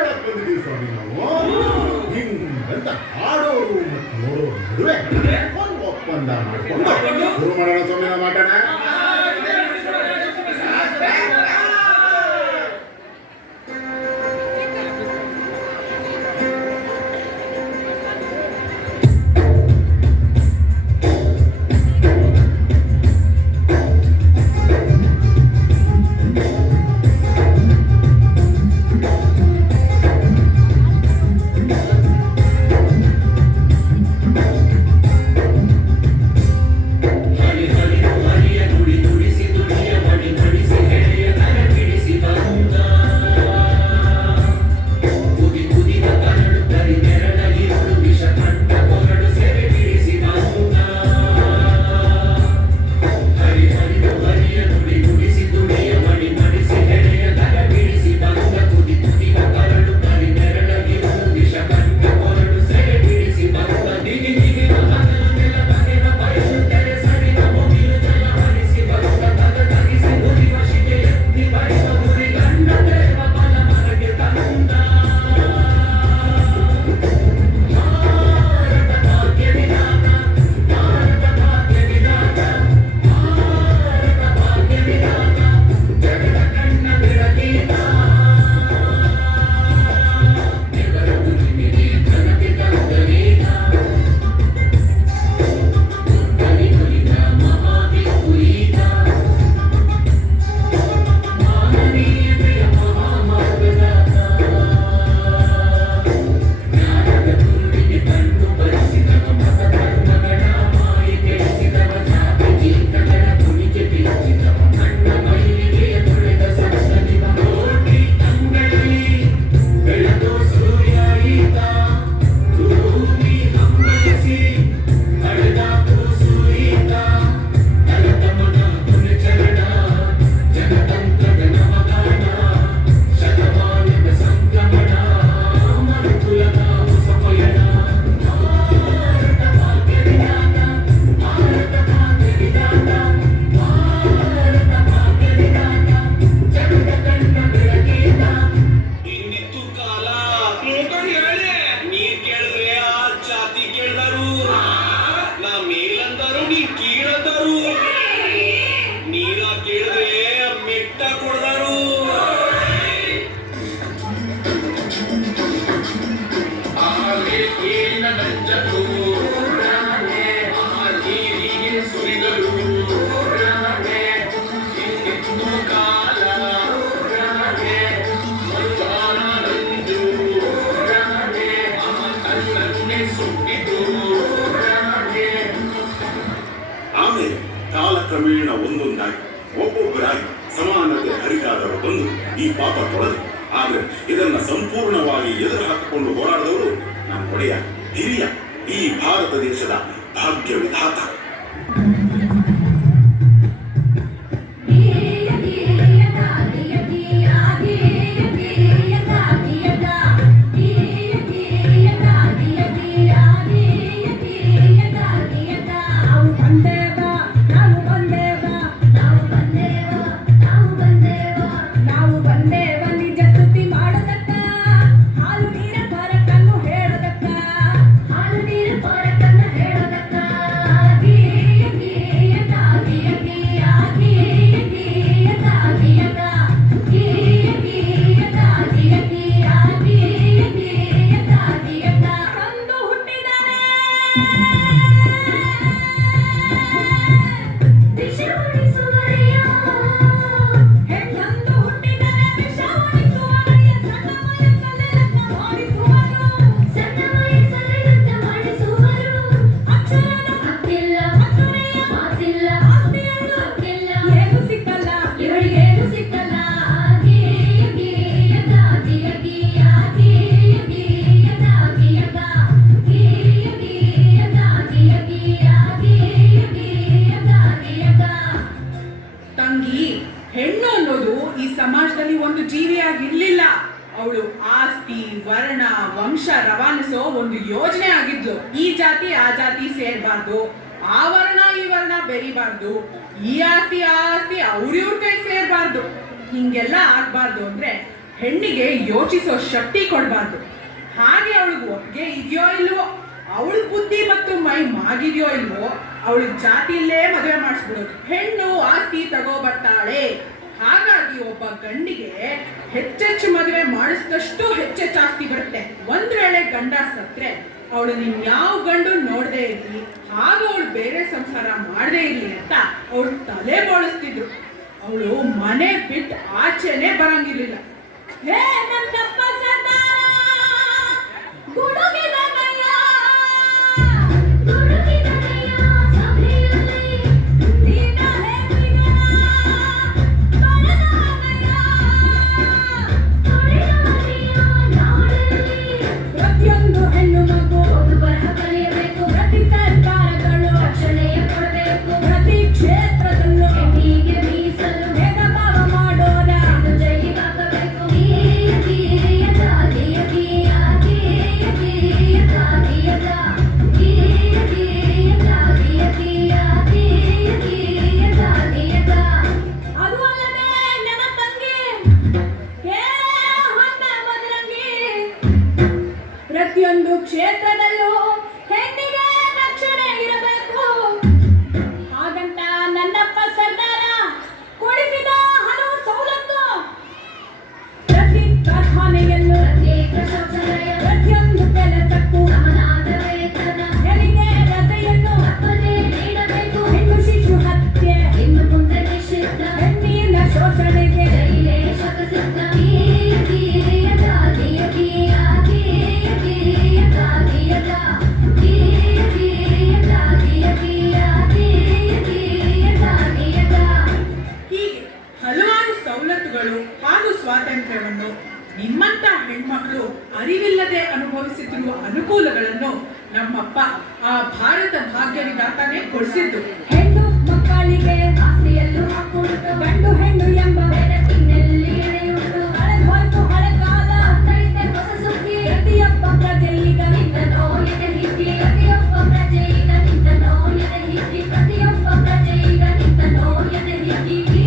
ಹೇಳಕ್ ಬಂದಿದ್ದೀವಿ ಸ್ವಾಮಿ ನಾವು. ಹಿಂಗಂತ ಆಡೋರು ಮತ್ತು ನೋಡೋರು ನಡುವೆ ಒಂದು ಒಪ್ಪಂದ ಮಾಡ್ಕೊಂಡು ಶುರು ಮಾಡೋಣ ಸ್ವಾಮಿ ನಾವು ಮಾತಾಡ. ಆಮೇಲೆ ಕಾಲಕ್ರಮೇಣ ಒಂದೊಂದಾಗಿ ಒಬ್ಬೊಬ್ಬರಾಗಿ ಸಮಾನತೆ ಹರಿಕಾದವರು ಬಂದು ಈ ಪಾಪ ತೊಳೆದು, ಆದ್ರೆ ಇದನ್ನ ಸಂಪೂರ್ಣವಾಗಿ ಎದುರು ಹಾಕಿಕೊಂಡು ಹೋರಾಡಿದವರು ನಮ್ಮ ಒಡೆಯ ಹಿರಿಯ ಈ ಭಾರತ ದೇಶದ ಭಾಗ್ಯ ವಿಧಾತ. ಸಮಾಜದಲ್ಲಿ ಒಂದು ಜೀವಿಯಾಗಿರ್ಲಿಲ್ಲ. ಅವಳು ಆಸ್ತಿ ವರ್ಣ ವಂಶ ರವಾನಿಸೋ ಒಂದು ಯೋಜನೆ ಆಗಿದ್ಲು. ಈ ಜಾತಿ ಆ ಜಾತಿ ಸೇರ್ಬಾರ್ದು, ಆ ವರ್ಣ ಈ ವರ್ಣ ಬೆರಿಬಾರ್ದು, ಈ ಆಸ್ತಿ ಆ ಆಸ್ತಿ ಅವ್ರಿವ್ರ ಕೈ ಸೇರ್ಬಾರ್ದು. ಹಿಂಗೆಲ್ಲ ಆಗ್ಬಾರ್ದು ಅಂದ್ರೆ ಹೆಣ್ಣಿಗೆ ಯೋಚಿಸೋ ಶಕ್ತಿ ಕೊಡಬಾರ್ದು. ಹಾಗೆ ಅವಳಿಗೆ ಒಪ್ಪಿಗೆ ಇದೆಯೋ ಇಲ್ವೋ, ಅವಳ ಬುದ್ಧಿ ಮತ್ತು ಮೈ ಮಾಗಿದೆಯೋ ಇಲ್ವೋ, ಅವಳ ಜಾತಿಯಲ್ಲೇ ಮದುವೆ ಮಾಡಿಸ್ಬಿಡೋದು. ಹೆಣ್ಣು ಆಸ್ತಿ ತಗೋ ಬರ್ತಾಳೆ. ಹಾಗಾಗಿ ಒಬ್ಬ ಗಂಡಿಗೆ ಹೆಚ್ಚೆಚ್ಚು ಮದುವೆ ಮಾಡಿಸಿದಷ್ಟು ಹೆಚ್ಚೆಚ್ಚು ಆಸ್ತಿ ಬರುತ್ತೆ. ಒಂದ್ ವೇಳೆ ಗಂಡ ಸತ್ರೆ ಅವಳು ಯಾವ ಗಂಡು ನೋಡದೇ ಇರ್ಲಿ, ಹಾಗೆ ಅವಳು ಬೇರೆ ಸಂಸಾರ ಮಾಡದೇ ಇರ್ಲಿ ಅಂತ ಅವಳು ತಲೆ ಬೋಳಿಸ್ತಿದ್ರು. ಅವಳು ಮನೆ ಬಿಟ್ಟು ಆಚೆನೆ ಬರಂಗಿರ್ಲಿಲ್ಲ. ಹೇ ನನ್ನಪ್ಪ ಸರ್ದಾರ ಗುಡುಗಿದನಯ್ಯ ಗುಡುಗಿದನಯ್ಯ ಸಭೆಯಲ್ಲಿ ನೀನ ಹೆಸರಿನ ಬಡದಾನಯ್ಯ ತುಳಿದಾನೆಯ ನಾಡಲ್ಲಿ ಪ್ರತಿಯೊಂದು ಹೆಣ್ಣು ಮಗು ಓದು ಬರಹ ಕಲಿಯಬೇಕು. ಪ್ರತಿ ಸರ್ಕಾರಗಳು ರಕ್ಷಣೆಯ ಕೊಡಬೇಕು. ಪ್ರತಿ ಕ್ಷೇತ್ರದಲ್ಲೂ ಹೆಣ್ಣಿಗೆ ಮೀಸಲು ಭೇದ ಭಾವ ಮಾಡೋರ ಜೈಗಾಗಬೇಕು. ಅದು ಅಲ್ಲದೆ ನನ್ನ ತಂಗಿ ಹೇ ಹೊನ್ನ ಮದರಂಗಿ, ಪ್ರತಿಯೊಂದು ಕ್ಷೇತ್ರದಲ್ಲೂ ಹೆಣ್ಣಿಗೆ ರಕ್ಷಣೆ ಇರಬೇಕು. ಹಾಗಂತ ನನ್ನಪ್ಪ ಸರ್ದಾರ ಕೊಡಿಸಿದ ಹಲವು ಸವಲತ್ತು. ಪ್ರತಿ ಕಾರ್ಖಾನೆಯಲ್ಲೂ ಪ್ರತ್ಯೇಕ ಶೌಚಾಲಯ, ಪ್ರತಿಯೊಂದು ಕೆಲಸಕ್ಕೂ ಸಮನಾದ ವೇತನ, ಹೆರಿಗೆ ರಜೆಯನ್ನು ತಪ್ಪದೇ ನೀಡಬೇಕು. ಹೆಣ್ಣು ಶಿಶು ಹತ್ಯೆ ಇನ್ನು ಮುಂದೆ ನಿಷಿದ್ಧ. ಹೆಣ್ಣಿನ ಶೋಷಣೆಗೆ ಜೈಲೇ ಶತಸಿದ್ಧ. ಹೀಗೆ ಹಲವಾರು ಸವಲತ್ತುಗಳು ಹಾಗೂ ಸ್ವಾತಂತ್ರ್ಯವನ್ನು ನಿಮ್ಮಂತ ಹೆಣ್ಮಕ್ಳು ಅರಿವಿಲ್ಲದೆ ಅನುಭವಿಸುತ್ತಿರುವ ಅನುಕೂಲಗಳನ್ನು ನಮ್ಮಪ್ಪ ಆ ಭಾರತ ಭಾಗ್ಯ ವಿಧಾತಾನೇ ಕೊಡಿಸಿದ್ದು. ಹೆಣ್ಣು ಮಕ್ಕಳಿಗೆ ಆಸ್ತಿಯಲ್ಲೂ ಹಕ್ಕುಂಟು. ಗಂಡು ಹೆಣ್ಣು ಎಂಬ ಬೆಳಕಿನಲ್ಲಿ ಎಳೆಯುಂಟು. ಹಳೆದು ಹೋಯ್ತು ಹಳೆ ಕಾಲ, ತೈತೆ ಹೊಸ ಸುಗ್ಗಿ. ಪ್ರತಿಯೊಬ್ಬ ಪ್ರಜೆ ಈಗ ನಿಂತನೋ ಎದೆ ಹಿಗ್ಗಿ. ಪ್ರತಿಯೊಬ್ಬ ಪ್ರಜೆ ಈಗ ನಿಂತನೋ ಎದೆ ಹಿಗ್ಗಿ. ಪ್ರತಿಯೊಬ್ಬ ಪ್ರಜೆ ಈಗ ನಿಂತನೋ ಎದೆ ಹಿಗ್ಗಿ.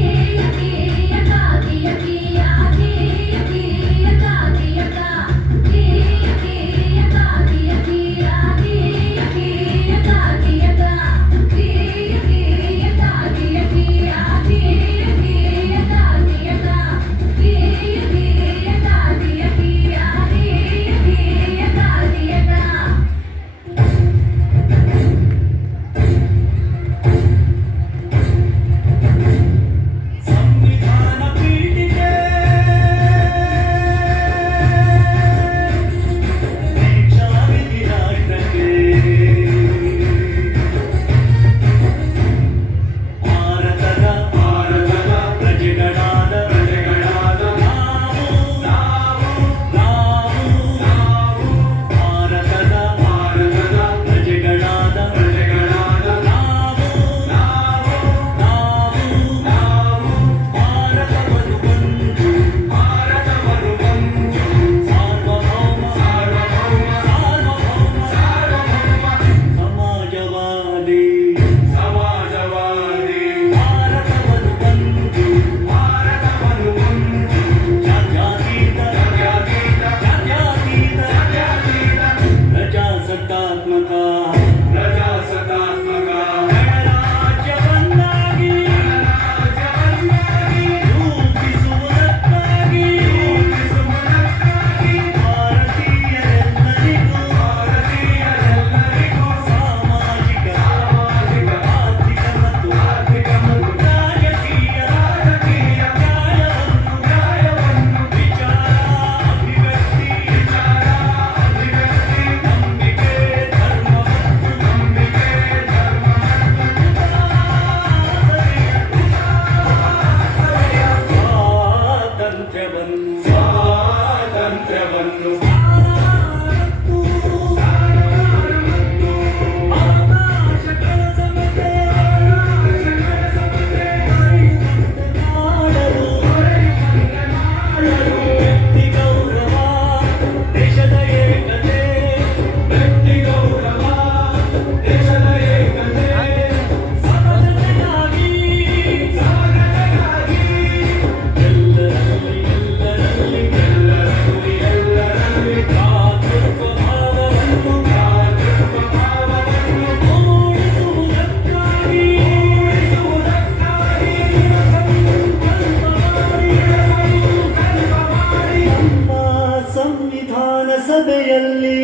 ಸಂವಿಧಾನ ಸಭೆಯಲ್ಲಿ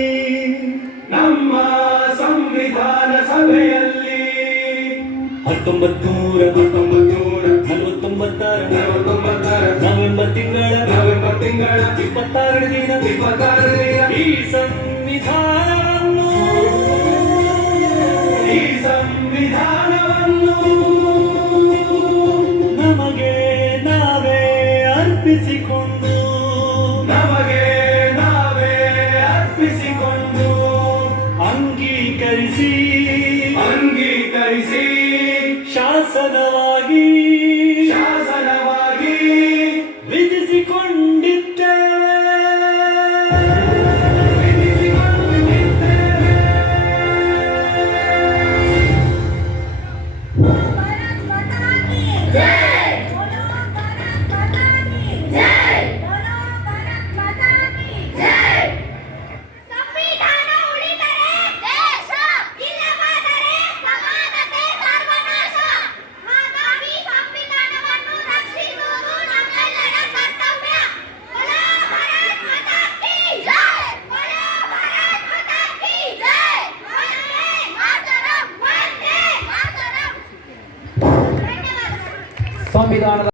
ನಮ್ಮ ಸಂವಿಧಾನ ಸಭೆಯಲ್ಲಿ 1949 ನವೆಂಬರ್ ತಿಂಗಳ 26 ದಿನ ಈ ಸಂವಿಧಾನವನ್ನು ನಮಗೆ ನಾವೇ ಅರ್ಪಿಸಿಕೊಂಡು ಅಂಗೀಕರಿಸಿ ಶಾಸನವಾಗಿ भारत माता की जय बोलो भारत माता की जय बोलो भारत माता की जय ಸಂವಿಧಾನ ಉಳಿದರೆ ದೇಶ ಇಲ್ಲವಾದರೆ ಸಮಾನತೆ ಸರ್ವನಾಶ ಹಾಗಾಗಿ ಸಂವಿಧಾನವನ್ನು ರಕ್ಷಿಸುವುದು ನಮ್ಮೆಲ್ಲರ ಕರ್ತವ್ಯ बोलो भारत माता की जय बोलो भारत माता की जय वंदे मातरಂ ಧನ್ಯವಾದ ಸಂವಿಧಾನದ